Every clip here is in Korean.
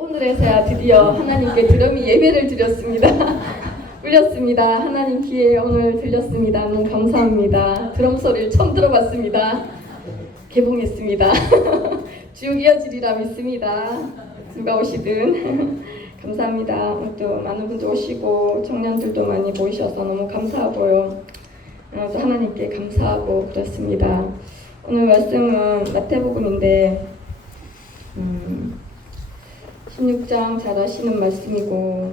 오늘에서야 드디어 하나님께 드럼이 예배를 드렸습니다. 울렸습니다. 하나님 귀에 오늘 들렸습니다. 너무 감사합니다. 드럼 소리를 처음 들어봤습니다. 개봉했습니다. 쭉 이어지리라 믿습니다. 누가 오시든 감사합니다. 오늘 또 많은 분들 오시고 청년들도 많이 모이셔서 너무 감사하고요. 또 하나님께 감사하고 그렇습니다. 오늘 말씀은 마태복음인데 16장 잘 아시는 말씀이고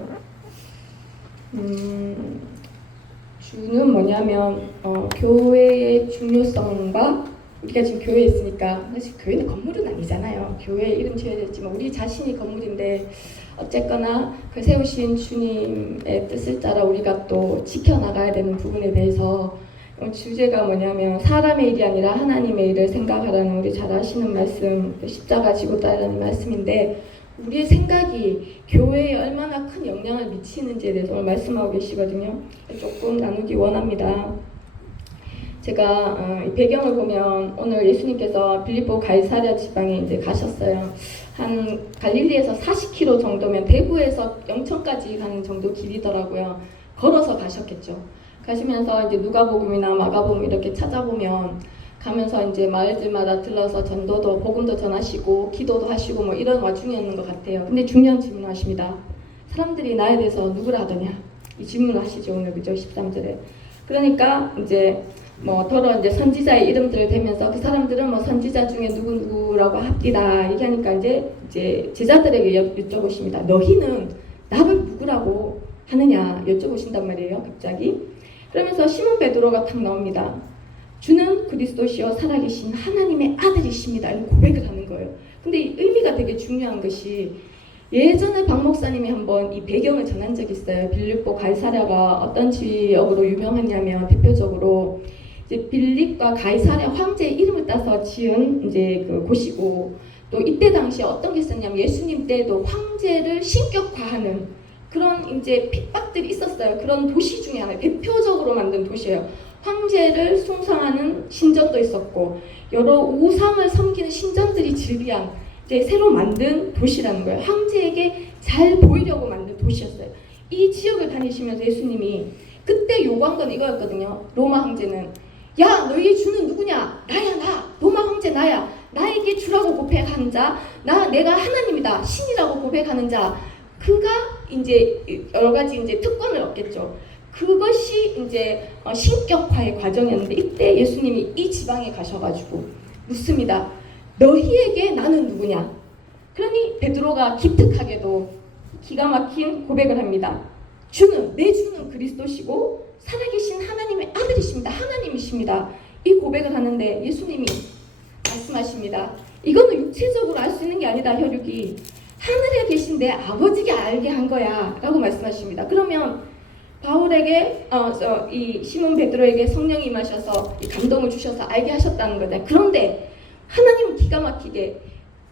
주는 뭐냐면 교회의 중요성과 우리가 지금 교회에 있으니까 사실 교회는 건물은 아니잖아요. 교회 이름 지어야 됐지만 우리 자신이 건물인데 어쨌거나 그 세우신 주님의 뜻을 따라 우리가 또 지켜나가야 되는 부분에 대해서 주제가 뭐냐면 사람의 일이 아니라 하나님의 일을 생각하라는 우리 잘 아시는 말씀, 십자가 지고 따르는 말씀인데 우리의 생각이 교회에 얼마나 큰 영향을 미치는지에 대해서 오늘 말씀하고 계시거든요. 조금 나누기 원합니다. 제가 이 배경을 보면 오늘 예수님께서 빌립보 가이사랴 지방에 이제 가셨어요. 한 갈릴리에서 40km 정도면 대구에서 영천까지 가는 정도 길이더라고요. 걸어서 가셨겠죠. 가시면서 이제 누가복음이나 마가복음 이렇게 찾아보면 가면서 이제 마을들마다 들러서 전도도 복음도 전하시고 기도도 하시고 뭐 이런 와중이었는 것 같아요. 근데 중요한 질문을 하십니다. 사람들이 나에 대해서 누구라 하더냐? 이 질문을 하시죠 오늘 그죠 13절에. 그러니까 이제 뭐 더러 이제 선지자의 이름들을 대면서 그 사람들은 뭐 선지자 중에 누구라고 합디다 얘기하니까 이제 제자들에게 여쭤보십니다. 너희는 나를 누구라고 하느냐 여쭤보신단 말이에요 갑자기. 그러면서 시몬 베드로가 탁 나옵니다. 주는 그리스도시요 살아계신 하나님의 아들이십니다. 이런 고백을 하는 거예요. 근데 이 의미가 되게 중요한 것이 예전에 박 목사님이 한번 이 배경을 전한 적이 있어요. 빌립보 가이사랴가 어떤 지역으로 유명하냐면 대표적으로 이제 빌립과 가이사랴 황제의 이름을 따서 지은 이제 그 곳이고 또 이때 당시에 어떤 게 있었냐면 예수님 때도 황제를 신격화하는 그런 이제 핍박들이 있었어요. 그런 도시 중에 하나 대표적으로 만든 도시예요. 황제를 숭상하는 신전도 있었고 여러 우상을 섬기는 신전들이 즐비한 이제 새로 만든 도시라는 거예요. 황제에게 잘 보이려고 만든 도시였어요. 이 지역을 다니시면서 예수님이 그때 요구한 건 이거였거든요. 로마 황제는 야 너희 주는 누구냐? 나야 나. 로마 황제 나야. 나에게 주라고 고백하는 자. 내가 하나님이다. 신이라고 고백하는 자. 그가 이제 여러 가지 이제 특권을 얻겠죠. 그것이 이제 신격화의 과정이었는데 이때 예수님이 이 지방에 가셔가지고 묻습니다. 너희에게 나는 누구냐? 그러니 베드로가 기특하게도 기가 막힌 고백을 합니다. 내 주는 그리스도시고 살아계신 하나님의 아들이십니다. 하나님이십니다. 이 고백을 하는데 예수님이 말씀하십니다. 이거는 육체적으로 알 수 있는 게 아니다. 혈육이 하늘에 계신 내 아버지가 알게 한 거야 라고 말씀하십니다. 그러면 바울에게 이 시몬 베드로에게 성령이 임하셔서 이 감동을 주셔서 알게 하셨다는 거잖아요. 그런데 하나님은 기가 막히게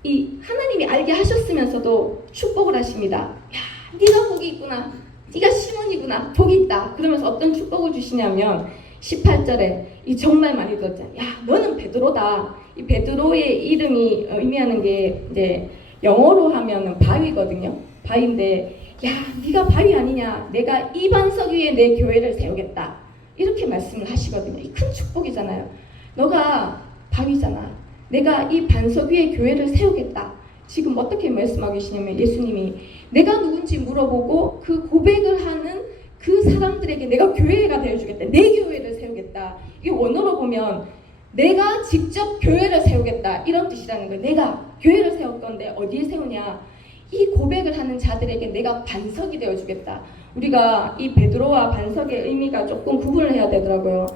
이 하나님이 알게 하셨으면서도 축복을 하십니다. 야, 네가 복이 있구나. 네가 시몬이구나. 복이 있다. 그러면서 어떤 축복을 주시냐면 18절에 이 정말 많이 들었잖아요. 야, 너는 베드로다. 이 베드로의 이름이 의미하는 게 이제 영어로 하면은 바위거든요. 바위인데 야, 네가 바위 아니냐? 내가 이 반석 위에 내 교회를 세우겠다. 이렇게 말씀을 하시거든요. 이 큰 축복이잖아요. 너가 바위잖아. 내가 이 반석 위에 교회를 세우겠다. 지금 어떻게 말씀하고 계시냐면 예수님이 내가 누군지 물어보고 그 고백을 하는 그 사람들에게 내가 교회가 되어주겠다. 내 교회를 세우겠다. 이게 원어로 보면 내가 직접 교회를 세우겠다. 이런 뜻이라는 거예요. 내가 교회를 세울 건데 어디에 세우냐? 이 고백을 하는 자들에게 내가 반석이 되어주겠다. 우리가 이 베드로와 반석의 의미가 조금 구분을 해야 되더라고요.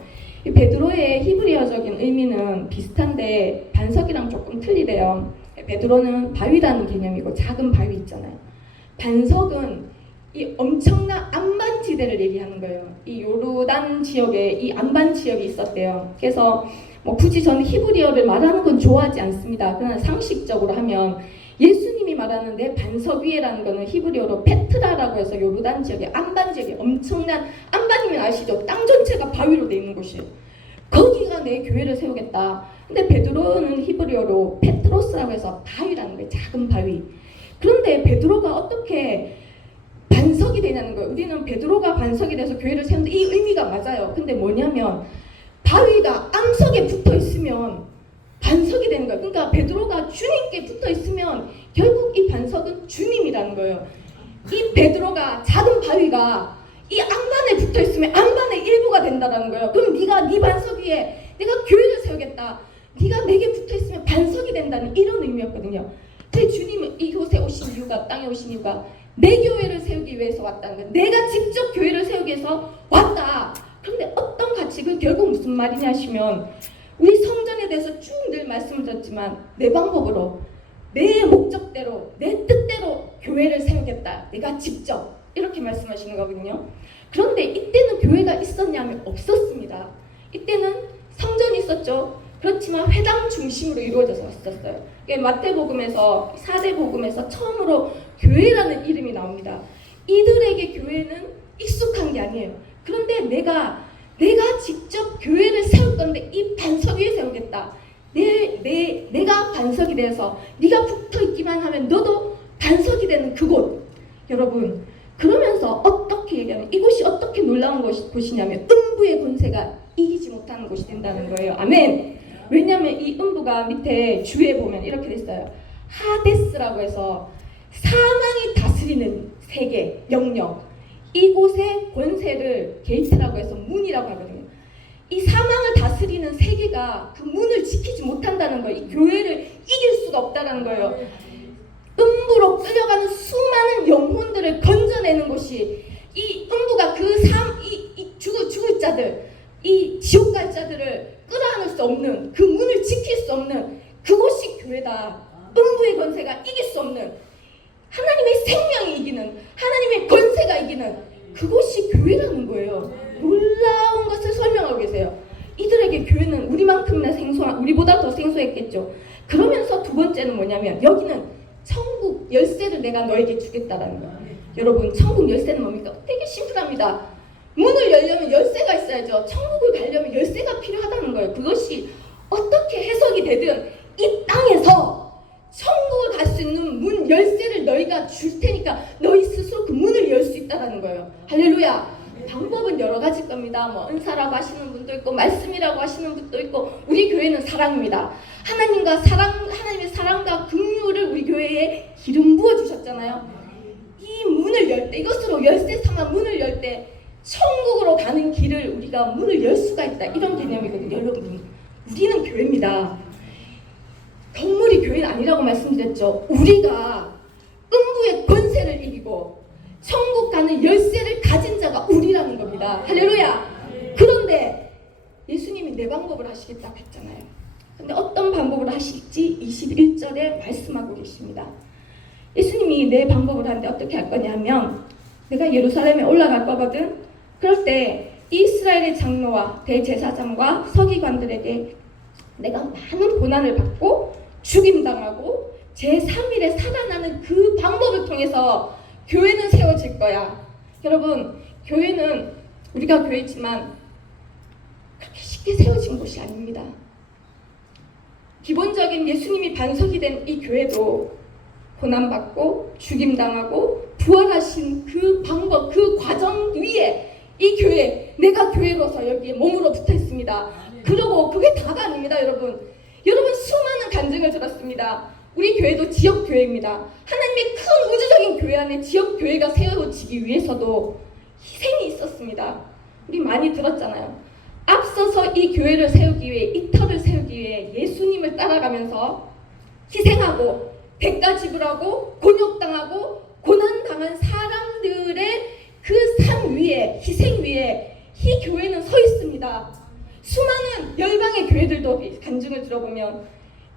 이 베드로의 히브리어적인 의미는 비슷한데 반석이랑 조금 틀리대요. 베드로는 바위라는 개념이고 작은 바위 있잖아요. 반석은 이 엄청난 안반지대를 얘기하는 거예요. 이 요르단 지역에 이 안반 지역이 있었대요. 그래서 뭐 굳이 저는 히브리어를 말하는 건 좋아하지 않습니다. 그러나 상식적으로 하면 예수님이 말하는 내 반석 위에라는 거는 히브리어로 페트라라고 해서 요르단 지역의 안반 지역에 엄청난 안반이면 아시죠? 땅 전체가 바위로 돼 있는 곳이에요. 거기가 내 교회를 세우겠다. 근데 베드로는 히브리어로 페트로스라고 해서 바위라는 거예요. 작은 바위. 그런데 베드로가 어떻게 반석이 되냐는 거예요. 우리는 베드로가 반석이 돼서 교회를 세우는데 이 의미가 맞아요. 근데 뭐냐면 바위가 암석에 붙어 있으면 반석이 되는 거예요. 그러니까 베드로가 주님께 붙어 있으면 결국 이 반석은 주님이라는 거예요. 이 베드로가 작은 바위가 이 앙반에 붙어 있으면 앙반의 일부가 된다는 거예요. 그럼 네가 네 반석 위에 내가 교회를 세우겠다. 네가 내게 붙어 있으면 반석이 된다는 이런 의미였거든요. 제 주님은 이곳에 오신 이유가, 땅에 오신 이유가 내 교회를 세우기 위해서 왔다는 거예요. 내가 직접 교회를 세우기 위해서 왔다. 그런데 어떤 가치가 결국 무슨 말이냐 하시면 우리 성전에 대해서 쭉 늘 말씀을 드렸지만 내 방법으로 내 목적대로 내 뜻대로 교회를 세우겠다. 내가 직접 이렇게 말씀하시는 거거든요. 그런데 이때는 교회가 있었냐면 없었습니다. 이때는 성전이 있었죠. 그렇지만 회당 중심으로 이루어져서 왔었어요. 마태복음에서 4대 복음에서 처음으로 교회라는 이름이 나옵니다. 이들에게 교회는 익숙한 게 아니에요. 그런데 내가 직접 교회를 세울 건데 이 반석 위에 세우겠다. 내가 반석이 돼서 네가 붙어 있기만 하면 너도 반석이 되는 그곳. 여러분, 그러면서 어떻게 얘기하면 이곳이 어떻게 놀라운 곳이냐면 음부의 권세가 이기지 못하는 곳이 된다는 거예요. 아멘. 왜냐하면 이 음부가 밑에 주에 보면 이렇게 돼 있어요. 하데스라고 해서 사망이 다스리는 세계, 영역. 이곳의 권세를 게이트라고 해서 문이라고 하거든요. 이 사망을 다스리는 세계가 그 문을 지키지 못한다는 거예요. 이 교회를 이길 수가 없다는 거예요. 음부로 끌려가는 수많은 영혼들을 건져내는 곳이 이 음부가 죽을 자들, 이 지옥 갈 자들을 끌어안을 수 없는 그 문을 지킬 수 없는 그곳이 교회다. 음부의 권세가 이길 수 없는 하나님의 생명이 이기는 하나님의 권세가 이기는 그곳이 교회라는 거예요. 놀라운 것을 설명하고 계세요. 이들에게 교회는 우리만큼이나 우리보다 더 생소했겠죠. 그러면서 두 번째는 뭐냐면 여기는 천국 열쇠를 내가 너에게 주겠다라는 거예요. 여러분, 천국 열쇠는 뭡니까? 되게 심플합니다. 문을 열려면 열쇠가 있어야죠. 천국을 가려면 열쇠가 필요하다는 거예요. 그것이 어떻게 해석이 되든 이 땅에서 천국을 갈 수 있는 문 열쇠를 너희가 줄 테니까 너희 스스로 그 문을 열 수 있다는 거예요. 할렐루야. 방법은 여러 가지일 겁니다. 뭐 은사라고 하시는 분도 있고 말씀이라고 하시는 분도 있고 우리 교회는 사랑입니다. 하나님의 사랑과 긍휼을 우리 교회에 기름 부어 주셨잖아요. 이 문을 열 때 이것으로 열쇠 삼아 문을 열 때 천국으로 가는 길을 우리가 문을 열 수가 있다. 이런 개념이거든요. 여러분, 우리는 교회입니다. 건물이 교회는 아니라고 말씀드렸죠. 우리가 음부의 권세를 이기고 천국 가는 열쇠를 가진 자가 우리라는 겁니다. 할렐루야. 그런데 예수님이 내 방법을 하시겠다고 했잖아요. 근데 어떤 방법을 하실지 21절에 말씀하고 계십니다. 예수님이 내 방법을 하는데 어떻게 할 거냐면 내가 예루살렘에 올라갈 거거든. 그럴 때 이스라엘의 장로와 대제사장과 서기관들에게 내가 많은 고난을 받고 죽임당하고 제3일에 살아나는 그 방법을 통해서 교회는 세워질 거야. 여러분, 교회는 우리가 교회지만 그렇게 쉽게 세워진 곳이 아닙니다. 기본적인 예수님이 반석이 된 이 교회도 고난받고 죽임당하고 부활하신 그 방법, 그 과정 위에 이 교회, 내가 교회로서 여기에 몸으로 붙어 있습니다. 그리고 그게 다가 아닙니다, 여러분. 여러분, 수많은 간증을 들었습니다. 우리 교회도 지역교회입니다. 하나님의 큰 우주적인 교회 안에 지역교회가 세워지기 위해서도 희생이 있었습니다. 우리 많이 들었잖아요. 앞서서 이 교회를 세우기 위해, 이 터를 세우기 위해 예수님을 따라가면서 희생하고 대가 지불하고 곤욕당하고 고난당한 사람들의 그 삶 위에, 희생 위에 이 교회는 서 있습니다. 수많은 열방의 교회들도 간증을 들어보면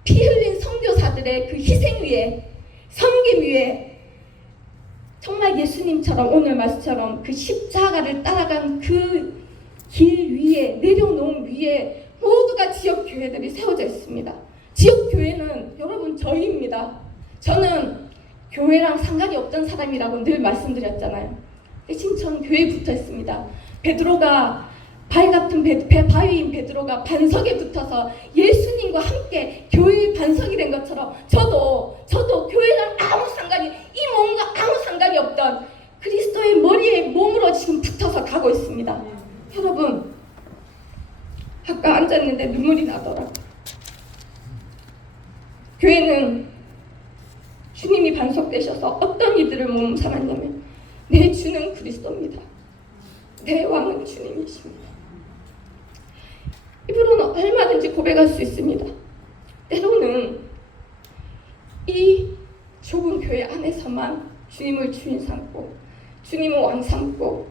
피 흘린 선교사들의 그 희생 위에, 섬김 위에 정말 예수님처럼 오늘 말씀처럼 그 십자가를 따라간 그 길 위에, 내려놓은 위에 모두가 지역 교회들이 세워져 있습니다. 지역 교회는 여러분 저희입니다. 저는 교회랑 상관이 없던 사람이라고 늘 말씀드렸잖아요. 대신 전 교회에 붙어 있습니다. 베드로가 바위인 베드로가 반석에 붙어서 예수님과 함께 교회의 반석이 된 것처럼 저도 교회랑 아무 상관이 눈물이 나더라고요. 교회는 주님이 반석되셔서 어떤 이들을 몸 삼았냐면 내 주는 그리스도입니다. 내 왕은 주님이십니다. 입으로는 얼마든지 고백할 수 있습니다. 때로는 이 좁은 교회 안에서만 주님을 주인 삼고 주님을 왕 삼고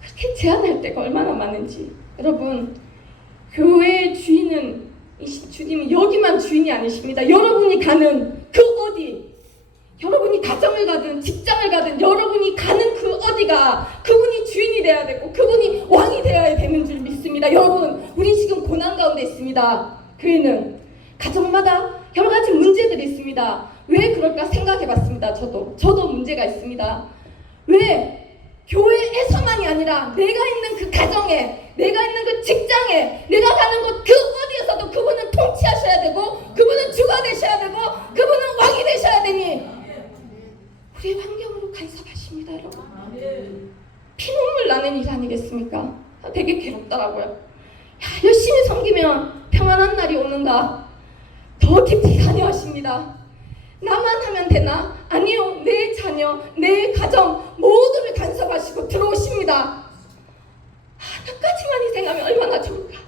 그렇게 제한할 때가 얼마나 많은지. 여러분, 교회의 주인은 주님은 여기만 주인이 아니십니다. 여러분이 가는 그 어디, 여러분이 가정을 가든 직장을 가든 여러분이 가는 그 어디가 그분이 주인이 되어야 되고 그분이 왕이 되어야 되는 줄 믿습니다. 여러분, 우리 지금 고난 가운데 있습니다. 교회는 가정마다 여러 가지 문제들이 있습니다. 왜 그럴까 생각해 봤습니다. 저도 문제가 있습니다. 왜 교회에서만이 아니라 내가 있는 그 가정에, 내가 있는 그 직장에, 내가 가는 곳 그 어디에서도 그분은 통치하셔야 되고 그분은 주가 되셔야 되고 그분은 왕이 되셔야 되니 우리의 환경으로 간섭하십니다. 여러분, 피눈물 나는 일 아니겠습니까? 되게 괴롭더라고요. 야, 열심히 섬기면 평안한 날이 오는가? 더 깊이 관여하십니다. 나만 하면 되나? 아니요, 내 자녀, 내 가정 모두를 간섭하시고 들어오십니다. 하나까지만 희생하면 얼마나 좋을까?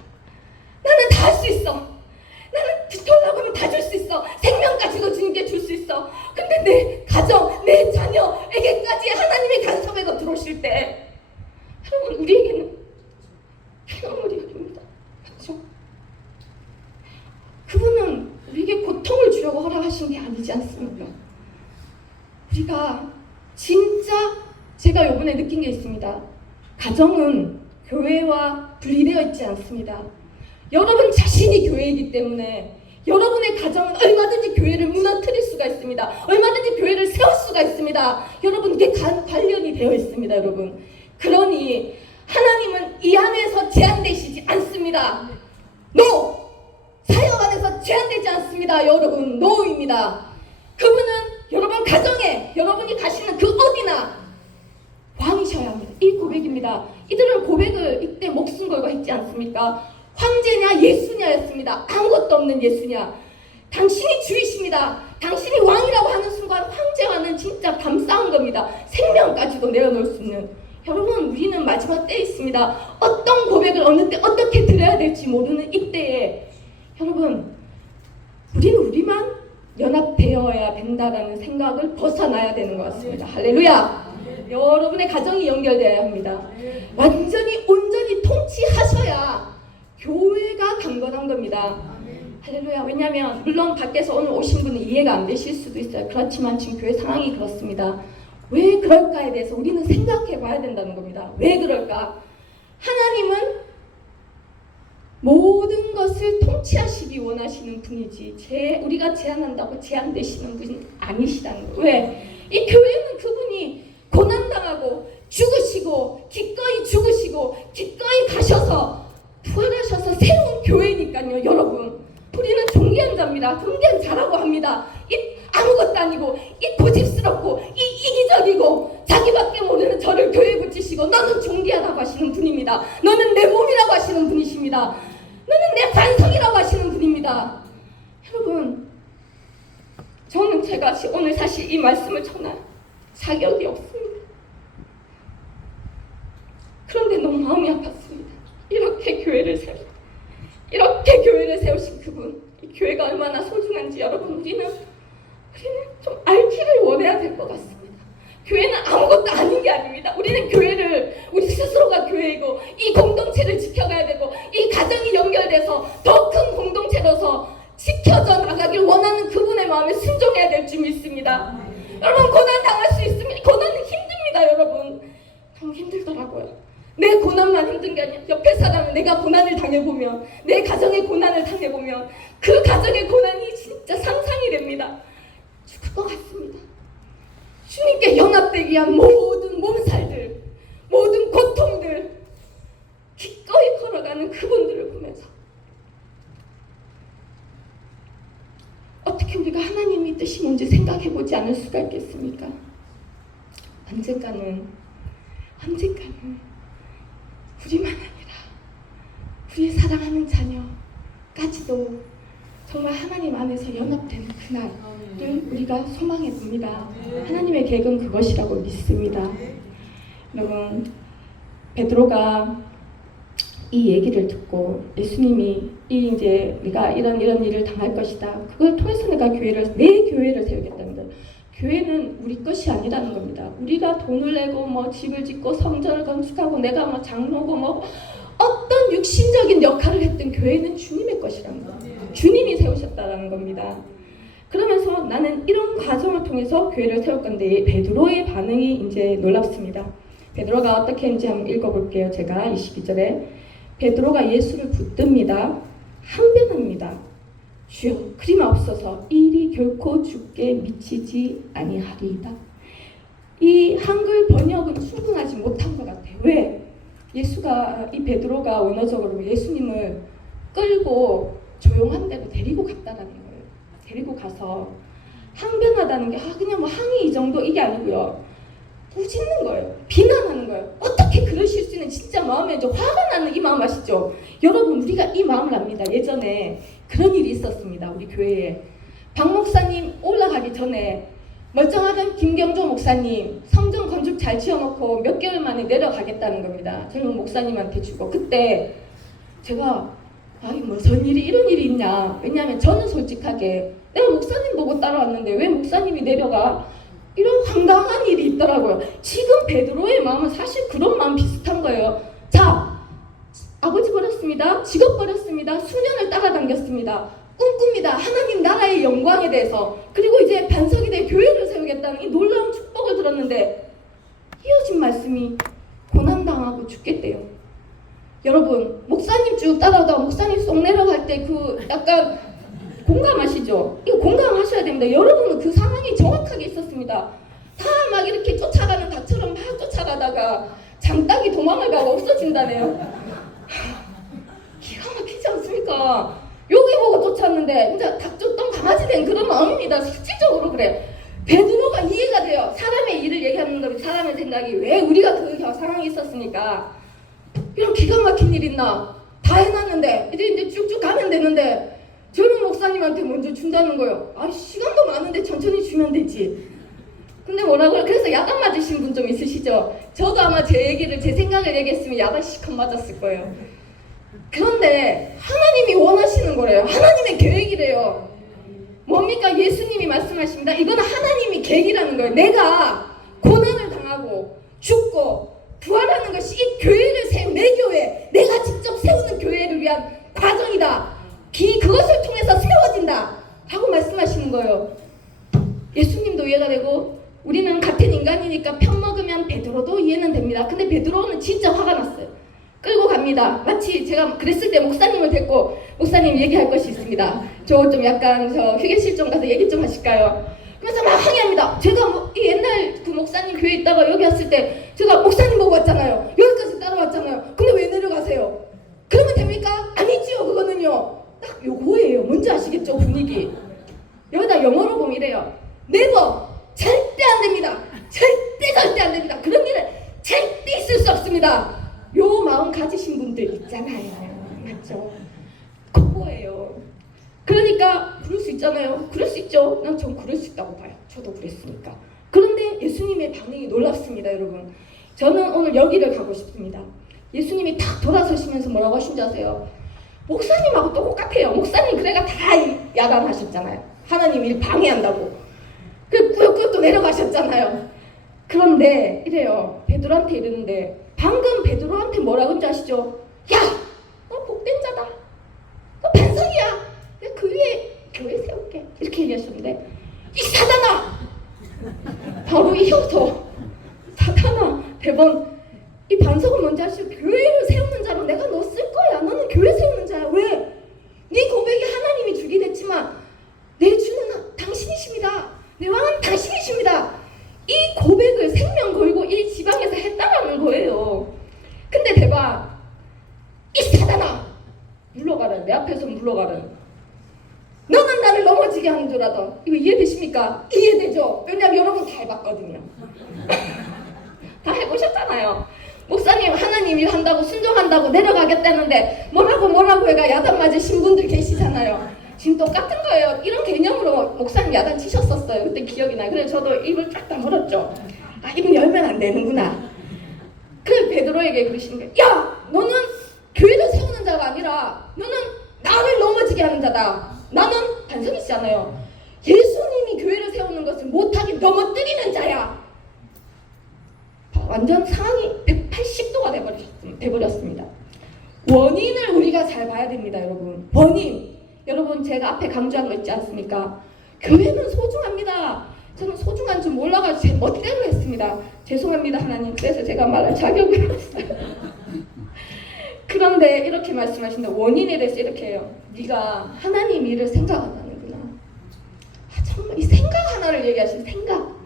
나는 다 할 수 있어. 나는 붙으려고 하면 다 줄 수 있어. 생명까지도 주님께 줄 수 있어. 근데 내 가정, 내 자녀에게까지 하나님의 간섭에서 들어오실 때 여러분, 우리에게는 피눈물이 흐릅니다. 그렇죠? 그분은 우리에게 고통을 주려고 허락하신 게 아니지 않습니까? 우리가 진짜, 제가 이번에 느낀 게 있습니다. 가정은 교회와 분리되어 있지 않습니다. 여러분 자신이 교회이기 때문에 여러분의 가정은 얼마든지 교회를 무너뜨릴 수가 있습니다. 얼마든지 교회를 세울 수가 있습니다. 여러분, 이게 관련이 되어 있습니다. 여러분, 그러니 하나님은 이 안에서 제한되시지 않습니다. NO! 사역 안에서 제한되지 않습니다. 여러분, NO입니다. 그분은 여러분 가정에, 여러분이 가시는 그 어디나 왕이셔야 합니다. 이 고백입니다. 이들은 고백을 이때 목숨 걸고 했지 않습니까? 황제냐 예수냐였습니다. 아무것도 없는 예수냐. 당신이 주이십니다. 당신이 왕이라고 하는 순간 황제와는 진짜 감싸운 겁니다. 생명까지도 내어놓을 수 있는. 여러분, 우리는 마지막 때에 있습니다. 어떤 고백을 어느 때 어떻게 드려야 될지 모르는 이때에 여러분, 우리는 우리만 연합되어야 된다라는 생각을 벗어나야 되는 것 같습니다. 할렐루야! 여러분의 가정이 연결되어야 합니다. 완전히 온전히 통치하셔야 교회가 강건한 겁니다. 할렐루야! 왜냐하면 물론 밖에서 오늘 오신 분은 이해가 안 되실 수도 있어요. 그렇지만 지금 교회 상황이 그렇습니다. 왜 그럴까에 대해서 우리는 생각해 봐야 된다는 겁니다. 왜 그럴까? 하나님은 모든 것을 통치하시기 원하시는 분이지 우리가 제한한다고 제한되시는 분이 아니시다는 거예요. 왜? 이 교회는 그분이 고난당하고 죽으시고 기꺼이 죽으시고 기꺼이 가셔서 부활하셔서 세운 교회니까요. 여러분, 우리는 존귀한 자입니다. 존귀한 자라고 합니다. 이 아무것도 아니고 이 고집스럽고 이 이기적이고 자기밖에 모르는 저를 교회에 붙이시고 너는 존귀하다고 하시는 분입니다. 너는 내 몸이라고 하시는 분이십니다. 너는 내 반석이라고 하시는 분입니다. 여러분, 저는 제가 오늘 사실 이 말씀을 전할 자격이 없습니다. 그런데 너무 마음이 아팠습니다. 이렇게 교회를 세우신 그분, 이 교회가 얼마나 소중한지 여러분, 우리는 좀 알기를 원해야 될 것 같습니다. 교회는 아무것도 아닌 게 아닙니다. 우리는 교회를, 우리 스스로가 교회이고 이 공동체를 지켜가야 되고 이 가정이 연결돼서 더 큰 공동체로서 지켜져 나가길 원하는 그분의 마음에 순종해야 될 줄 믿습니다. 여러분, 고난 당할 수 있습니다. 고난은 힘듭니다. 여러분, 너무 힘들더라고요. 내 고난만 힘든 게 아니라 옆에 사람은 내가 고난을 당해보면, 내 가정의 고난을 당해보면 그 가정의 고난이 진짜 상상이 됩니다. 죽을 것 같습니다. 주님께 연합되기 위한 모든 몸살들, 모든 고통들 기꺼이 걸어가는 그분들을 보면서 어떻게 우리가 하나님의 뜻이 뭔지 생각해보지 않을 수가 있겠습니까? 언젠가는 우리만 아니라 우리의 사랑하는 자녀가 끝까지도 정말 하나님 안에서 연합되는 그날을 우리가 소망해 봅니다. 하나님의 계획은 그것이라고 믿습니다. 여러분, 베드로가 이 얘기를 듣고 예수님이 이제 네가 이런 일을 당할 것이다. 그걸 통해서 내가 내 교회를 세우겠다는 거예요. 교회는 우리 것이 아니라는 겁니다. 우리가 돈을 내고 뭐 집을 짓고 성전을 건축하고 내가 뭐 장로고 뭐 어떤 육신적인 역할을 했던 교회는 주님의 것이라는 거예요. 주님이 세우셨다는 겁니다. 그러면서 나는 이런 과정을 통해서 교회를 세울 건데 베드로의 반응이 이제 놀랍습니다. 베드로가 어떻게 했는지 한번 읽어볼게요. 제가 22절에 베드로가 예수를 붙듭니다. 항변합니다. 주여 그리마옵소서 이 일이 결코 주께 미치지 아니하리이다. 이 한글 번역은 충분하지 못한 것 같아요. 왜? 이 베드로가 원어적으로 예수님을 끌고 조용한 데로 데리고 갔다라는 거예요. 데리고 가서 항변하다는 게 그냥 뭐 항의 이 정도 이게 아니고요. 꾸짖는 거예요. 비난하는 거예요. 어떻게 그러실 수 있는 진짜 마음에 이제 화가 나는 이 마음 아시죠? 여러분 우리가 이 마음을 압니다. 예전에 그런 일이 있었습니다. 우리 교회에 박 목사님 올라가기 전에 멀쩡하던 김경조 목사님 성전 건축 잘 지어놓고 몇 개월 만에 내려가겠다는 겁니다. 젊은 목사님한테 주고 그때 제가 무슨 일이 이런 일이 있냐. 왜냐하면 저는 솔직하게 내가 목사님 보고 따라왔는데 왜 목사님이 내려가? 이런 황당한 일이 있더라고요. 지금 베드로의 마음은 사실 그런 마음 비슷한 거예요. 자, 아버지 버렸습니다. 직업 버렸습니다. 수년을 따라당겼습니다. 꿈꿉니다. 하나님 나라의 영광에 대해서. 그리고 이제 반석이 돼 교회를 세우겠다는 이 놀라운 축복을 들었는데 이어진 말씀이 고난당하고 죽겠대요. 여러분 목사님 쭉 따라오다가 목사님 쏙 내려갈 때 그 약간 공감하시죠? 이거 공감하셔야 됩니다. 여러분은 그 상황이 정확하게 있었습니다. 다 막 이렇게 쫓아가는 닭처럼 막 쫓아가다가 장닭이 도망을 가고 없어진다네요. 기가 막히지 않습니까? 여기 보고 쫓았는데 진짜 닭 쫓던 강아지 된 그런 마음입니다. 실질적으로 그래. 베드로가 이해가 돼요. 사람의 일을 얘기하는 겁니다. 사람의 생각이 왜 우리가 그 상황이 있었으니까 이런 기가 막힌 일 있나? 다 해놨는데 이제 쭉쭉 가면 되는데 젊은 목사님한테 먼저 준다는 거예요. 시간도 많은데 천천히 주면 되지. 근데 뭐라고요? 그래서 야단 맞으신 분 좀 있으시죠? 저도 아마 제 생각을 얘기했으면 야단 시컷 맞았을 거예요. 그런데 하나님이 원하시는 거래요. 하나님의 계획이래요. 뭡니까? 예수님이 말씀하십니다. 이거는 하나님의 계획이라는 거예요. 내가 고난을 당하고 죽고 부활하는 것이 이 교회를 내 교회, 내가 직접 세우는 교회를 위한 과정이다. 그것을 통해서 세워진다 하고 말씀하시는 거예요. 예수님도 이해가 되고 우리는 같은 인간이니까 편먹으면 베드로도 이해는 됩니다. 근데 베드로는 진짜 화가 났어요. 끌고 갑니다. 마치 제가 그랬을 때 목사님을 데리고 목사님 얘기할 것이 있습니다. 저 좀 약간 휴게실 좀 가서 얘기 좀 하실까요? 그래서 막 항의합니다. 제가 옛날 그 목사님 교회 있다가 여기 왔을 때 제가 목사님 보고 왔잖아요. 여기까지 따라왔잖아요. 근데 왜 내려가세요? 그러면 됩니까? 아니지요. 그거는요. 딱 요거예요. 뭔지 아시겠죠? 분위기. 여기다 영어로 보면 이래요. never. 절대 안 됩니다. 절대 안 됩니다. 그런 일은 절대 있을 수 없습니다. 요 마음 가지신 분들 있잖아요. 맞죠? 그거예요. 그러니까 그럴 수 있잖아요. 그럴 수 있죠. 전 그럴 수 있다고 봐요. 저도 그랬으니까. 그런데 예수님의 반응이 놀랍습니다. 여러분. 저는 오늘 여기를 가고 싶습니다. 예수님이 탁 돌아서시면서 뭐라고 하신지 아세요? 목사님하고 똑같아요. 목사님 그래가 다 야단하셨잖아요. 하나님 일 방해한다고. 그 꾸역꾸역 또 내려가셨잖아요. 그런데 이래요. 베드로한테 이러는데 방금 베드로한테 뭐라 그런지 아시죠? 야! 너 복된 자다. 너 반석이야. 내가 그 위에 교회 세울게. 이렇게 얘기하셨는데 이 사단아! 바로 이어서 사단아 대번 이 반석은 뭔지 아시죠? 교회를 세우는 자로 내가 너 쓸 거야. 너는 교회 세우는 자야. 왜? 네 고백이 하나님이 주게 됐지만 내 주는 당신이십니다. 내 왕은 당신이십니다. 이 고백을 생명 걸고 이 지방에서 했다라는 거예요. 근데 대박. 이 사단아! 물러가라. 내 앞에서 물러가라. 너는 나를 넘어지게 하는 줄 알아. 이거 이해되십니까? 이해되죠? 왜냐면 여러분 다 해봤거든요. 다 해보셨잖아요. 목사님 하나님 일한다고 순종한다고 내려가겠다는데 뭐라고 해가 야단 맞으신 분들 계시잖아요. 지금 똑같은 거예요. 이런 개념으로 목사님 야단 치셨었어요. 그때 기억이 나요. 그래서 저도 입을 쫙 다물었죠. 아, 입 열면 안 되는구나. 그 베드로에게 그러시는 거예요. 야, 너는 교회를 세우는 자가 아니라 너는 나를 넘어지게 하는 자다. 나는 반성이시잖아요. 예수님이 교회를 세우는 것을 못하게 넘어뜨리는 자야. 완전 상황이 180도가 돼버렸습니다. 원인을 우리가 잘 봐야 됩니다, 여러분. 원인. 여러분, 제가 앞에 강조한 거 있지 않습니까? 교회는 소중합니다. 저는 소중한 줄 몰라가지고 제 멋대로 했습니다. 죄송합니다, 하나님. 그래서 제가 말할 자격이 없어요. 그런데 이렇게 말씀하신다. 원인에 대해서 이렇게 해요. 네가 하나님 일을 생각 안 하는구나. 아, 정말 이 생각 하나를 얘기하시는 생각.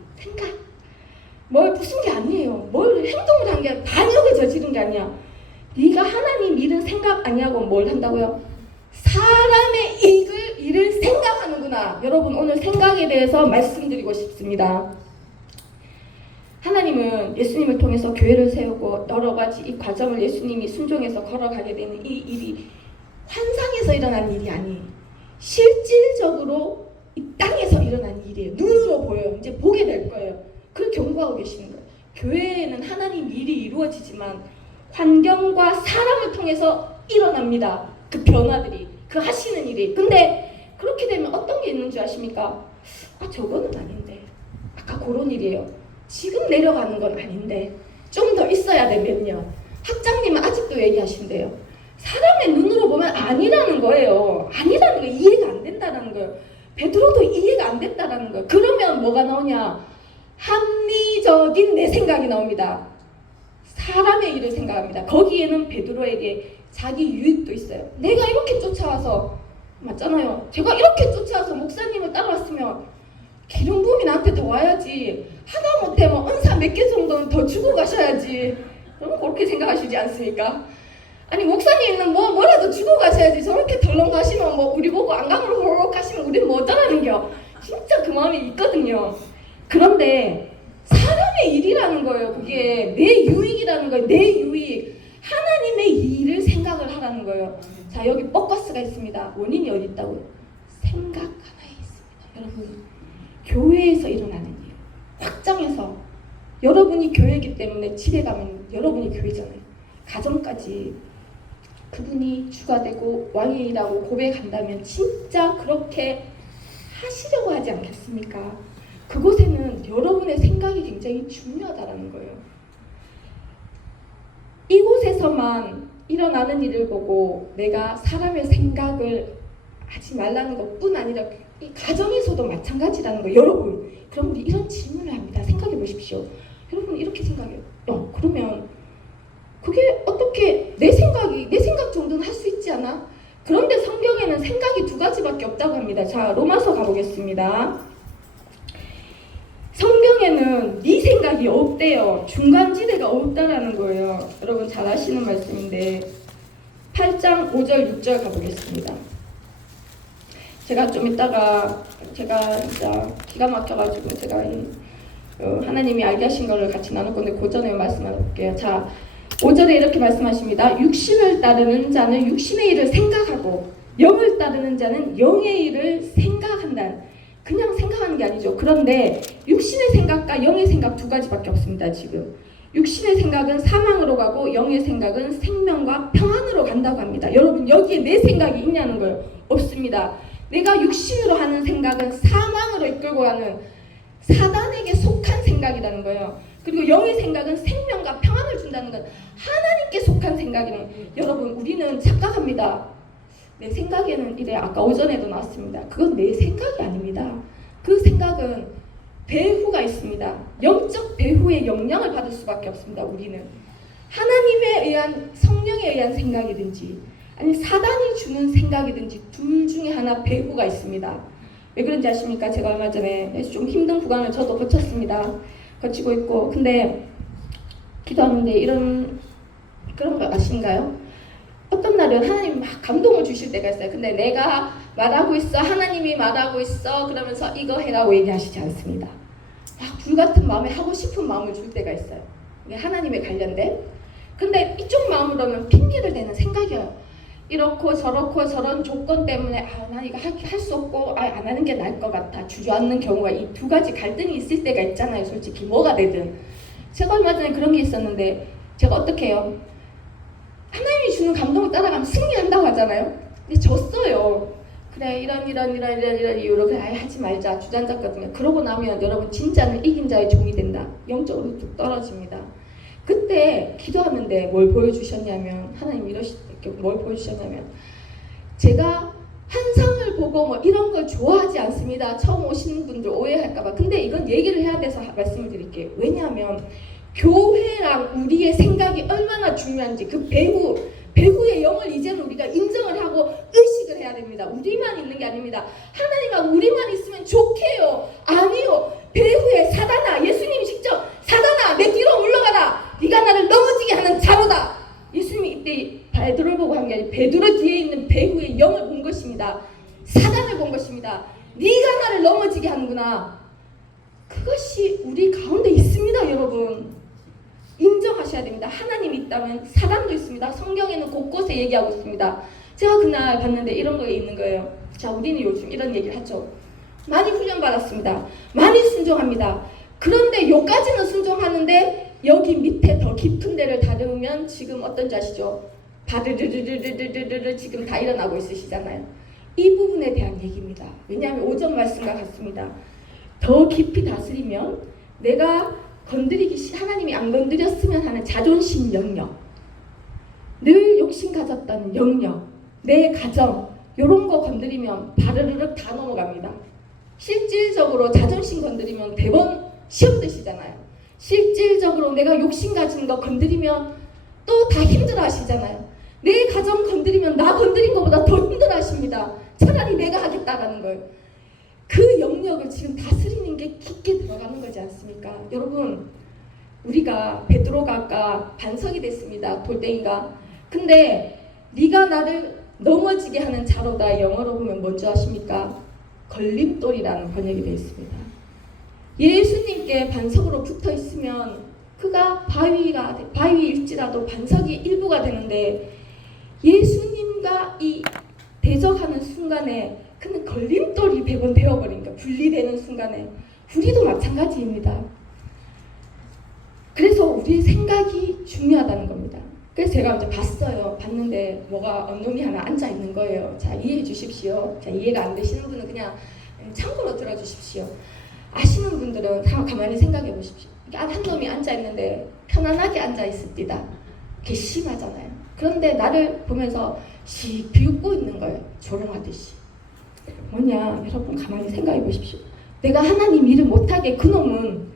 뭘 부순 게 아니에요. 뭘 행동을 한 게 아니라 반역을 저지른 게 아니야. 네가 하나님 일은 생각 아니하고 뭘 한다고요? 사람의 일을 생각하는구나. 여러분, 오늘 생각에 대해서 말씀드리고 싶습니다. 하나님은 예수님을 통해서 교회를 세우고 여러 가지 이 과정을 예수님이 순종해서 걸어가게 되는 이 일이 환상에서 일어난 일이 아니에요. 실질적으로 이 땅에서 일어난 일이에요. 눈으로 보여요. 이제 보게 될 거예요. 그걸 경고하고 계시는 거예요. 교회에는 하나님 일이 이루어지지만 환경과 사람을 통해서 일어납니다. 그 변화들이, 그 하시는 일이. 근데 그렇게 되면 어떤 게 있는 줄 아십니까? 아, 저거는 아닌데. 아까 그런 일이에요. 지금 내려가는 건 아닌데 좀 더 있어야 돼. 몇 년. 학장님은 아직도 얘기하신대요. 사람의 눈으로 보면 아니라는 거예요. 아니라는 거, 이해가 안 된다는 거예요. 베드로도 이해가 안 됐다라는 거예요. 그러면 뭐가 나오냐? 합리적인 내 생각이 나옵니다. 사람의 일을 생각합니다. 거기에는 베드로에게 자기 유익도 있어요. 내가 이렇게 쫓아와서, 맞잖아요. 제가 이렇게 쫓아와서 목사님을 따라왔으면 기름 부음이 나한테 더 와야지. 하다못해 뭐 은사 몇 개 정도는 더 주고 가셔야지. 여러분 그렇게 생각하시지 않습니까? 아니 목사님은 뭐라도 주고 가셔야지. 저렇게 덜렁 가시면 뭐 우리 보고 안강으로 호록 가시면 우리는 뭐 어쩌라는겨. 진짜 그 마음이 있거든요. 그런데 사람의 일이라는 거예요. 그게 내 유익이라는 거예요. 내 유익. 하나님의 일을 생각을 하라는 거예요. 자, 여기 포커스가 있습니다. 원인이 어디 있다고요? 생각 하나에 있습니다. 여러분, 교회에서 일어나는 일, 확장해서 여러분이 교회이기 때문에 집에 가면 여러분이 교회잖아요. 가정까지 그분이 주가 되고 왕이라고 고백한다면 진짜 그렇게 하시려고 하지 않겠습니까? 그곳에는 여러분의 생각이 굉장히 중요하다는 거예요. 이곳에서만 일어나는 일을 보고 내가 사람의 생각을 하지 말라는 것뿐 아니라 이 가정에서도 마찬가지라는 거예요. 여러분, 그럼 우리 이런 질문을 합니다. 생각해 보십시오. 여러분 이렇게 생각해요. 그러면 그게 어떻게 내 생각 정도는 할 수 있지 않아? 그런데 성경에는 생각이 두 가지밖에 없다고 합니다. 자, 로마서 가보겠습니다. 성경에는 네 생각이 없대요. 중간지대가 없다라는 거예요. 여러분 잘 아시는 말씀인데 8장 5절 6절 가보겠습니다. 제가 좀 이따가 제가 진짜 기가 막혀가지고 제가 하나님이 알게 하신 거를 같이 나눌 건데 그 전에 말씀해볼게요. 자, 5절에 이렇게 말씀하십니다. 육신을 따르는 자는 육신의 일을 생각하고 영을 따르는 자는 영의 일을 생각한다. 그냥 생각하는 게 아니죠. 그런데 육신의 생각과 영의 생각 두 가지밖에 없습니다. 지금 육신의 생각은 사망으로 가고 영의 생각은 생명과 평안으로 간다고 합니다. 여러분 여기에 내 생각이 있냐는 거예요. 없습니다. 내가 육신으로 하는 생각은 사망으로 이끌고 가는 사단에게 속한 생각이라는 거예요. 그리고 영의 생각은 생명과 평안을 준다는 건 하나님께 속한 생각이에요. 여러분 우리는 착각합니다. 내 생각에는 이래 아까 오전에도 나왔습니다. 그건 내 생각이 아닙니다. 그 생각은 배후가 있습니다. 영적 배후의 영향을 받을 수밖에 없습니다. 우리는 하나님에 의한 성령에 의한 생각이든지 아니 사단이 주는 생각이든지 둘 중에 하나 배후가 있습니다. 왜 그런지 아십니까? 제가 얼마 전에 좀 힘든 구간을 저도 거쳤습니다. 거치고 있고 근데 기도하는데 이런 그런 거 아신가요? 어떤 날은 하나님이 막 감동을 주실 때가 있어요. 근데 내가 말하고 있어. 하나님이 말하고 있어. 그러면서 이거 해라고 얘기하시지 않습니다. 막 불같은 마음에 하고 싶은 마음을 줄 때가 있어요. 이게 하나님에 관련된. 근데 이쪽 마음으로는 핑계를 대는 생각이에요. 이렇고 저렇고 저런 조건 때문에 난 이거 할 수 없고 안 하는 게 나을 것 같아 주저앉는 경우가 이 두 가지 갈등이 있을 때가 있잖아요. 솔직히 뭐가 되든. 제가 얼마 전에 그런 게 있었는데 제가 어떻게 해요? 하나님이 주는 감동을 따라가면 승리한다고 하잖아요. 근데 졌어요. 그래 이런 이유로 그래 하지 말자 주저앉았거든요. 그러고 나면 여러분 진짜는 이긴 자의 종이 된다. 영적으로 뚝 떨어집니다. 그때 기도하는데 뭘 보여주셨냐면 하나님 뭘 보여주셨냐면 제가 환상을 보고 뭐 이런 걸 좋아하지 않습니다. 처음 오시는 분들 오해할까봐. 근데 이건 얘기를 해야 돼서 말씀을 드릴게요. 왜냐하면 교회랑 우리의 생각이 얼마나 중요한지 그 배후의 영을 이제는 우리가 인정을 하고 의식을 해야 됩니다. 우리만 있는 게 아닙니다. 하나님과 우리만 있으면 좋게요. 아니요. 배후에 사단아, 예수님이 직접 사단아 내 뒤로 물러가라. 네가 나를 넘어지게 하는 자로다. 예수님이 이때 베드로를 보고 한 게 아니라 베드로 뒤에 있는 배후의 영을 본 것입니다. 사단을 본 것입니다. 네가 나를 넘어지게 하는구나. 그것이 우리 가운데 있습니다. 여러분 인정하셔야 됩니다. 하나님이 있다면 사단도 있습니다. 성경에는 곳곳에 얘기하고 있습니다. 제가 그날 봤는데 이런 거에 있는 거예요. 자, 우리는 요즘 이런 얘기를 하죠. 많이 훈련받았습니다. 많이 순종합니다. 그런데 요까지는 순종하는데 여기 밑에 더 깊은 데를 다루면 지금 어떤지 아시죠? 바르르르르르르르 지금 다 일어나고 있으시잖아요. 이 부분에 대한 얘기입니다. 왜냐하면 오전 말씀과 같습니다. 더 깊이 다스리면 내가 하나님이 안 건드렸으면 하는 자존심 영역, 늘 욕심 가졌던 영역, 내 가정 이런 거 건드리면 바르르륵 다 넘어갑니다. 실질적으로 자존심 건드리면 대번 시험 드시잖아요. 실질적으로 내가 욕심 가진 거 건드리면 또 다 힘들어 하시잖아요. 내 가정 건드리면 나 건드린 것보다 더 힘들어 하십니다. 차라리 내가 하겠다라는 거예요. 그 영역을 지금 다스리는 게 깊게 들어가는 거지 않습니까? 여러분 우리가 베드로가 아까 반석이 됐습니다. 돌덩이가. 근데 네가 나를 넘어지게 하는 자로다. 영어로 보면 뭔지 아십니까? 걸림돌이라는 번역이 되어 있습니다. 예수님께 반석으로 붙어 있으면 그가 바위일지라도 반석이 일부가 되는데 예수님과 이 대적하는 순간에 그는 걸림돌이 100원 되어버리니까 분리되는 순간에 우리도 마찬가지입니다. 그래서 우리의 생각이 중요하다는 겁니다. 그래서 제가 이제 봤는데 뭐가 언론이 하나 앉아 있는 거예요. 자, 이해해 주십시오. 자, 이해가 안 되시는 분은 그냥 참고로 들어주십시오. 아시는 분들은 가만히 생각해 보십시오. 한 놈이 앉아 있는데 편안하게 앉아 있습니다. 괘씸하잖아요. 그런데 나를 보면서 씩 비웃고 있는 거예요. 조롱하듯이. 뭐냐, 여러분 가만히 생각해 보십시오. 내가 하나님 일을 못하게 그놈은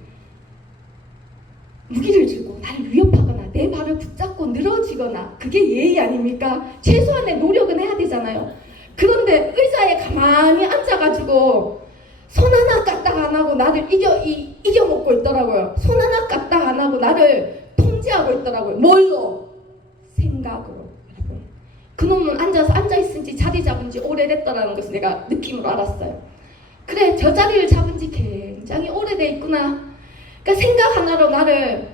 무기를 들고 나를 위협하거나 내 발을 붙잡고 늘어지거나 그게 예의 아닙니까? 최소한의 노력은 해야 되잖아요. 그런데 의자에 가만히 앉아가지고 손 하나 까딱 안 하고 나를 이겨먹고 있더라고요. 손 하나 까딱 안 하고 나를 통제하고 있더라고요. 뭘로? 생각으로. 여러분. 그놈은 앉아있은 지 자리 잡은 지 오래됐더라는 것을 내가 느낌으로 알았어요. 그래, 저 자리를 잡은 지 굉장히 오래돼 있구나. 그러니까 생각 하나로 나를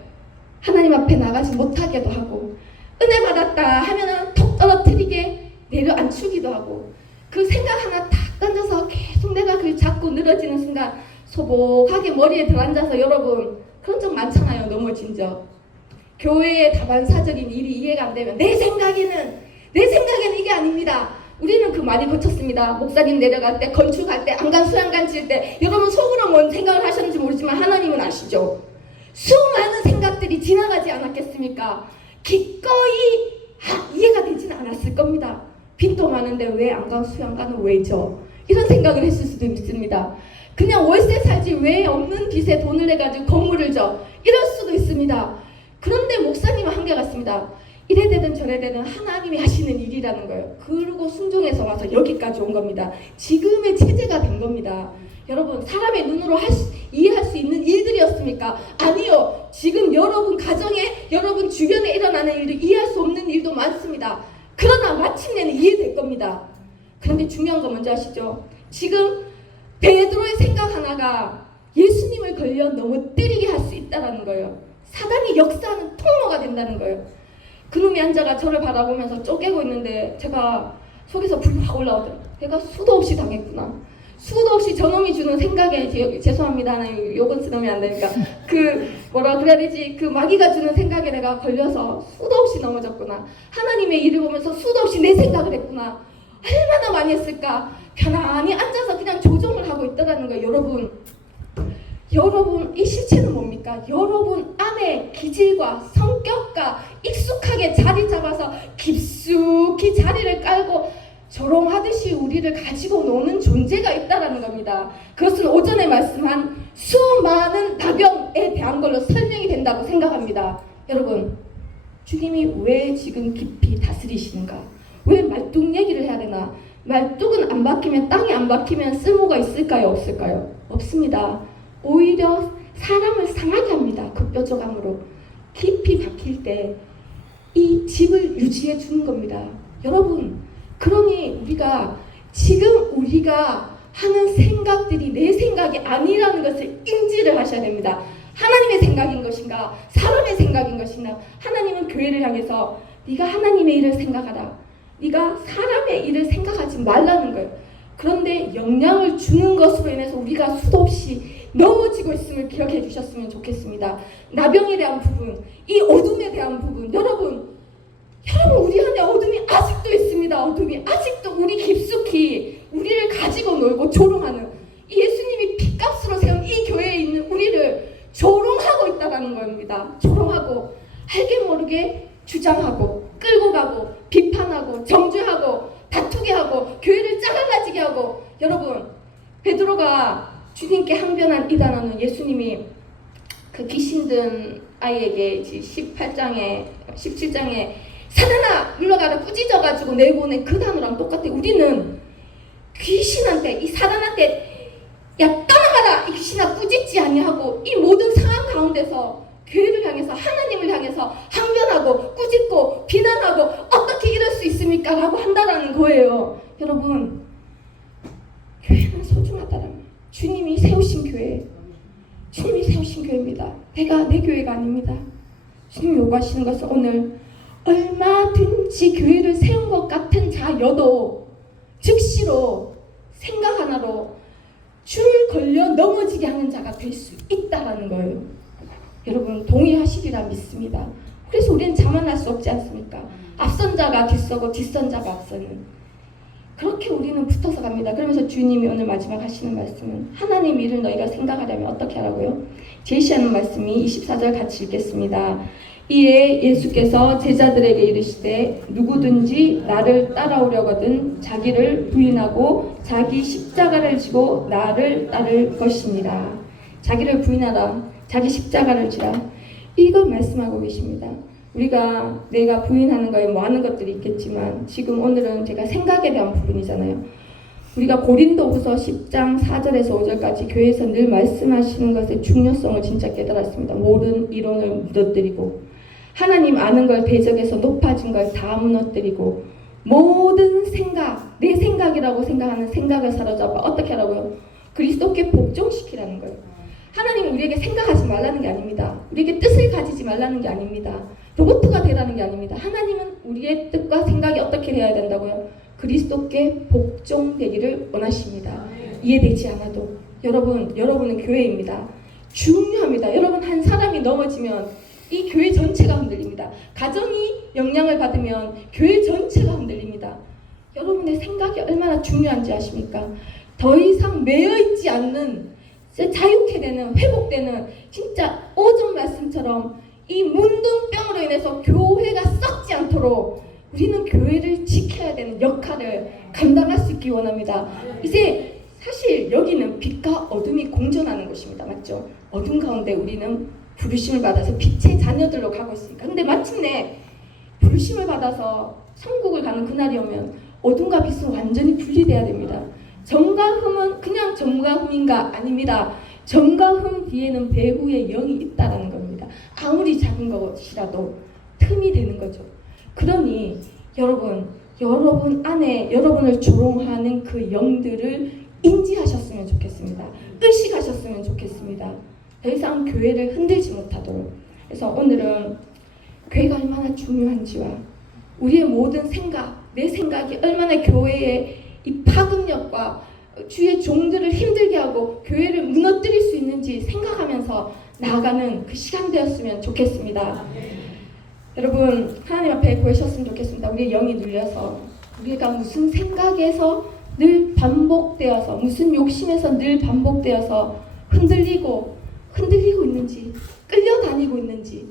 하나님 앞에 나가지 못하게도 하고 은혜 받았다 하면은 톡 떨어뜨리게 내려앉히기도 하고 그 생각 하나 탁 던져서 계속 내가 그걸 잡고 늘어지는 순간 소복하게 머리에 들어앉아서 여러분 그런 적 많잖아요. 넘어진 적. 교회의 다반사적인 일이 이해가 안 되면 내 생각에는 이게 아닙니다. 우리는 그 많이 거쳤습니다. 목사님 내려갈 때, 건축할 때, 안간 수양간 칠 때 여러분 속으로 뭔 생각을 하셨는지 모르지만 하나님은 아시죠. 수많은 생각들이 지나가지 않았겠습니까? 기꺼이 이해가 되지는 않았을 겁니다. 빚도 많은데 왜 안간 수양간은 왜죠? 이런 생각을 했을 수도 있습니다. 그냥 월세 살지 왜 없는 빚에 돈을 내가지고 건물을 져? 이럴 수도 있습니다. 그런데 목사님은 한계가 있습니다. 이래 되든 저래 되든 하나님이 하시는 일이라는 거예요. 그리고 순종해서 와서 여기까지 온 겁니다. 지금의 체제가 된 겁니다. 여러분 사람의 눈으로 이해할 수 있는 일들이었습니까? 아니요. 지금 여러분 가정에 여러분 주변에 일어나는 일도 이해할 수 없는 일도 많습니다. 그러나 마침내는 이해될 겁니다. 그런데 중요한 건 뭔지 아시죠? 지금 베드로의 생각 하나가 예수님을 걸려 넘어뜨리게 할 수 있다는 거예요. 사단이 역사하는 통로가 된다는 거예요. 그놈이 앉아가 저를 바라보면서 쪼개고 있는데 제가 속에서 불이 확 올라오더라고요. 내가 수도 없이 당했구나. 수도 없이 저놈이 주는 생각에, 죄송합니다. 나 욕은 쓰면 안 되니까. 뭐라 그래야 되지? 그 마귀가 주는 생각에 내가 걸려서 수도 없이 넘어졌구나. 하나님의 일을 보면서 수도 없이 내 생각을 했구나. 얼마나 많이 했을까? 편안히 앉아서 그냥 조정을 하고 있더라는 거예요. 여러분, 이 실체는 뭡니까? 여러분 안에 기질과 성격과 익숙하게 자리 잡아서 깊숙이 자리를 깔고 조롱하듯이 우리를 가지고 노는 존재가 있다는 겁니다. 그것은 오전에 말씀한 수많은 나병에 대한 걸로 설명이 된다고 생각합니다. 여러분, 주님이 왜 지금 깊이 다스리시는가? 왜 말뚝 얘기를 해야 되나? 말뚝은 안 박히면, 땅이 안 박히면 쓸모가 있을까요? 없을까요? 없습니다. 오히려 사람을 상하게 합니다. 급뼈조감으로. 깊이 박힐 때 이 집을 유지해 주는 겁니다. 여러분, 그러니 지금 우리가 하는 생각들이 내 생각이 아니라는 것을 인지를 하셔야 됩니다. 하나님의 생각인 것인가? 사람의 생각인 것인가? 하나님은 교회를 향해서 네가 하나님의 일을 생각하라. 네가 사람의 일을 생각하지 말라는 거예요. 그런데 영향을 주는 것으로 인해서 우리가 수도 없이 넘어지고 있음을 기억해 주셨으면 좋겠습니다. 나병에 대한 부분, 이 어둠에 대한 부분, 여러분 우리 안에 어둠이 아직도 있습니다. 어둠이 아직도 우리 깊숙이 우리를 가지고 놀고 조롱하는, 이 예수님이 핏값으로 세운 이 교회에 있는 우리를 조롱하고 있다는 겁니다. 조롱하고 알게 모르게 주장하고 끌고 가고 비판하고 정죄하고 다투게 하고 교회를 짜갈라지게 하고. 여러분, 베드로가 주님께 항변한 이 단어는 예수님이 그 귀신 든 아이에게 17장에 사단아 물러가라 꾸짖어가지고 내보낸 그 단어랑 똑같아요. 우리는 귀신한테, 이 사단한테 야 떠나가라 이 귀신아 꾸짖지 아니하고 이 모든 상황 가운데서 교회를 향해서 하나님을 향해서 항변하고 꾸짖고 비난하고 어떻게 이럴 수 있습니까? 라고 한다라는 거예요. 여러분, 교회는 소중하다라는, 주님이 세우신 교회, 주님이 세우신 교회입니다. 내가 내 교회가 아닙니다. 주님이 요구하시는 것은 오늘 얼마든지 교회를 세운 것 같은 자여도 즉시로 생각 하나로 줄을 걸려 넘어지게 하는 자가 될 수 있다라는 거예요. 여러분 동의하시리라 믿습니다. 그래서 우리는 자만할 수 없지 않습니까? 앞선 자가 뒤서고 뒷선 자가 앞서는, 그렇게 우리는 붙어서 갑니다. 그러면서 주님이 오늘 마지막 하시는 말씀은 하나님 일을 너희가 생각하려면 어떻게 하라고요? 제시하는 말씀이 24절 같이 읽겠습니다. 이에 예수께서 제자들에게 이르시되 누구든지 나를 따라오려거든 자기를 부인하고 자기 십자가를 지고 나를 따를 것입니다. 자기를 부인하라, 자기 십자가를 지라, 이걸 말씀하고 계십니다. 우리가 내가 부인하는 거에 많은 것들이 있겠지만 지금 오늘은 제가 생각에 대한 부분이잖아요. 우리가 고린도후서 10장 4절에서 5절까지 교회에서 늘 말씀하시는 것의 중요성을 진짜 깨달았습니다. 모든 이론을 무너뜨리고 하나님 아는 걸 대적해서 높아진 걸 다 무너뜨리고 모든 생각, 내 생각이라고 생각하는 생각을 사로잡아 어떻게 하라고요? 그리스도께 복종시키라는 거예요. 하나님은 우리에게 생각하지 말라는 게 아닙니다. 우리에게 뜻을 가지지 말라는 게 아닙니다. 로봇가 되라는 게 아닙니다. 하나님은 우리의 뜻과 생각이 어떻게 되어야 된다고요? 그리스도께 복종되기를 원하십니다. 이해되지 않아도. 여러분은 교회입니다. 중요합니다. 여러분 한 사람이 넘어지면 이 교회 전체가 흔들립니다. 가정이 영향을 받으면 교회 전체가 흔들립니다. 여러분의 생각이 얼마나 중요한지 아십니까? 더 이상 매여있지 않는, 자유케 되는, 회복되는, 진짜 오전 말씀처럼 이 문둥병으로 인해서 교회가 썩지 않도록 우리는 교회를 지켜야 되는 역할을 감당할 수 있기 원합니다. 이제 사실 여기는 빛과 어둠이 공존하는 곳입니다. 맞죠? 어둠 가운데 우리는 부르심을 받아서 빛의 자녀들로 가고 있으니까. 근데 마침내 부르심을 받아서 천국을 가는 그날이 오면 어둠과 빛은 완전히 분리돼야 됩니다. 정과 흠은 그냥 정과 흠인가? 아닙니다. 정과 흠 뒤에는 배후의 영이 있다는 겁니다. 아무리 작은 것이라도 틈이 되는 거죠. 그러니 여러분 안에 여러분을 조롱하는 그 영들을 인지하셨으면 좋겠습니다. 의식하셨으면 좋겠습니다. 더 이상 교회를 흔들지 못하도록. 그래서 오늘은 교회가 얼마나 중요한지와 우리의 모든 생각, 내 생각이 얼마나 교회의 이 파급력과 주의 종들을 힘들게 하고 교회를 무너뜨릴 수 있는지 생각하면서 나아가는 그 시간 되었으면 좋겠습니다. 여러분, 하나님 앞에 고하셨으면 좋겠습니다. 우리의 영이 눌려서 우리가 무슨 생각에서 늘 반복되어서, 무슨 욕심에서 늘 반복되어서 흔들리고 있는지, 끌려다니고 있는지,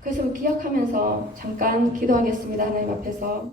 그래서 기억하면서 잠깐 기도하겠습니다. 하나님 앞에서.